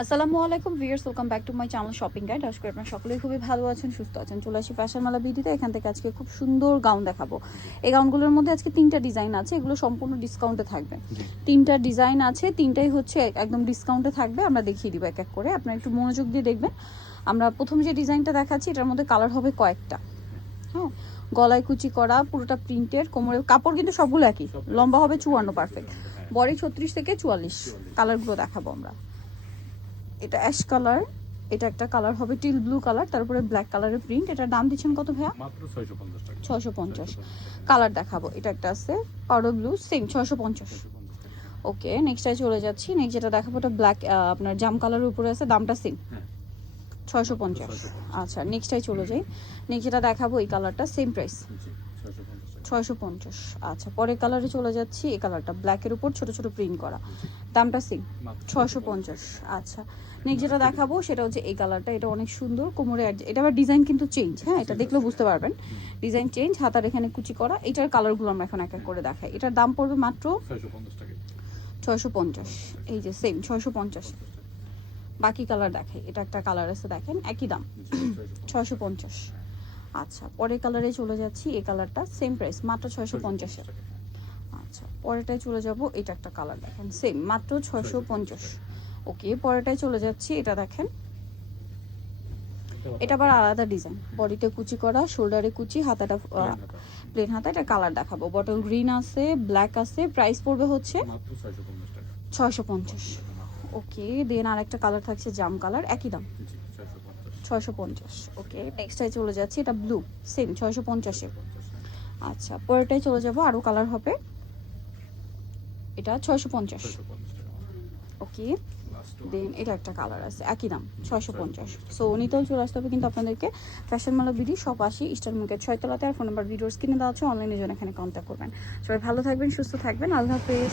আসসালামু আলাইকুম viewers, welcome back to my channel shopping guide. আশা করি আপনারা সকলেই খুবই ভালো আছেন, সুস্থ আছেন। চলে আসি ফ্যাশন মালা বিডিতে। এখান থেকে আজকে খুব সুন্দর গাউন দেখাবো। এই গাউনগুলোর মধ্যে আজকে 3টা ডিজাইন আছে, এগুলো সম্পূর্ণ ডিসকাউন্টে থাকবে। 3টা ডিজাইন আছে, 3টাই হচ্ছে একদম ডিসকাউন্টে থাকবে। আমরা দেখিয়ে দিব এক এক করে, আপনারা একটু মনোযোগ দিয়ে দেখবেন। আমরা প্রথম যে ডিজাইনটা দেখাচ্ছি এটার মধ্যে কালার হবে কয়েকটা। হ্যাঁ, গলায় কুচি করা, পুরোটা প্রিন্টের, কোমরের কাপড় কিন্তু সবগুলো একই। লম্বা হবে 54 পারফেক্ট, বডি 36 থেকে 44। কালারগুলো দেখাবো আমরা। এটা অ্যাশ কালার, এটা একটা কালার হবে টিল ব্লু কালার, তারপরে ব্ল্যাক কালারের প্রিন্ট। এটার দাম দিচ্ছেন কত ভাইয়া? মাত্র 650 টাকা। 650। কালার দেখাবো, এটা একটা আছে পাউডার ব্লু, সেম 650। ওকে, নেক্সটটায় চলে যাচ্ছি। নেক্সট যেটা দেখাবো এটা ব্ল্যাক, আপনার জাম কালারের উপরে আছে, দামটা সেম 650। আচ্ছা, নেক্সটটায় চলে যাই। নেক্সট যেটা দেখাবো এই কালারটা সেম প্রাইস 650। আচ্ছা, পরের কালারে চলে যাচ্ছি। এই কালারটা ব্ল্যাকের উপর ছোট ছোট প্রিন্ট করা, দামটা সেম 650। আচ্ছা, নেক্সট যেটা দেখাবো সেটা হচ্ছে এই কালারটা। এটা অনেক সুন্দর, কোমরে এটা আবার ডিজাইন কিন্তু চেঞ্জ। হ্যাঁ, এটা দেখলেও বুঝতে পারবেন ডিজাইন চেঞ্জ, হাতার এখানে কুচি করা। এটার কালারগুলো আমরা এখন এক এক করে দেখাই। এটার দাম পড়বে মাত্র 650 টাকা। 650। এই যে সেম 650। বাকি কালার দেখাই। এটা একটা কালার আছে, দেখেন একই দাম 650। আচ্ছা, পরের কালারে চলে যাচ্ছি। এই কালারটা সেম প্রাইস মাত্র 650। আচ্ছা, পরেরটায় চলে যাব। এটা একটা কালার দেখেন সেম মাত্র 650। ওকে, পরেরটায় চলে যাচ্ছি। এটা দেখেন, এটা আবার আলাদা ডিজাইন, বডিতে কুচি করা, শোল্ডারে কুচি, হাতাটা প্লেন হাতা। এটা কালার দেখাবো, বটল গ্রিন আছে, ব্ল্যাক আছে। প্রাইস পড়বে হচ্ছে মাত্র 650 টাকা। 650। ওকে, দেন আরেকটা কালার থাকছে জাম কালার, একই দাম 650। ওকে, নেক্সটটায় চলে যাচ্ছি। এটা ব্লু, সেম 650-এ। আচ্ছা, পরেরটায় চলে যাব। আরো কালার হবে, এটা 650। ওকে, দেন এটা একটা কালার আছে, একই দাম 650। সো নিতেও চলে আসতে হবে কিন্তু আপনাদেরকে ফ্যাশন মালা বিডি, সব 80 ইস্টার মার্কেট 6 তলাতে। আর ফোন নাম্বার ভিডিওর স্ক্রিনে দেওয়া আছে, অনলাইনে জন্য এখানে কন্ট্যাক্ট করবেন। সবাই ভালো থাকবেন, সুস্থ থাকবেন, আল্লাহ হাফেজ।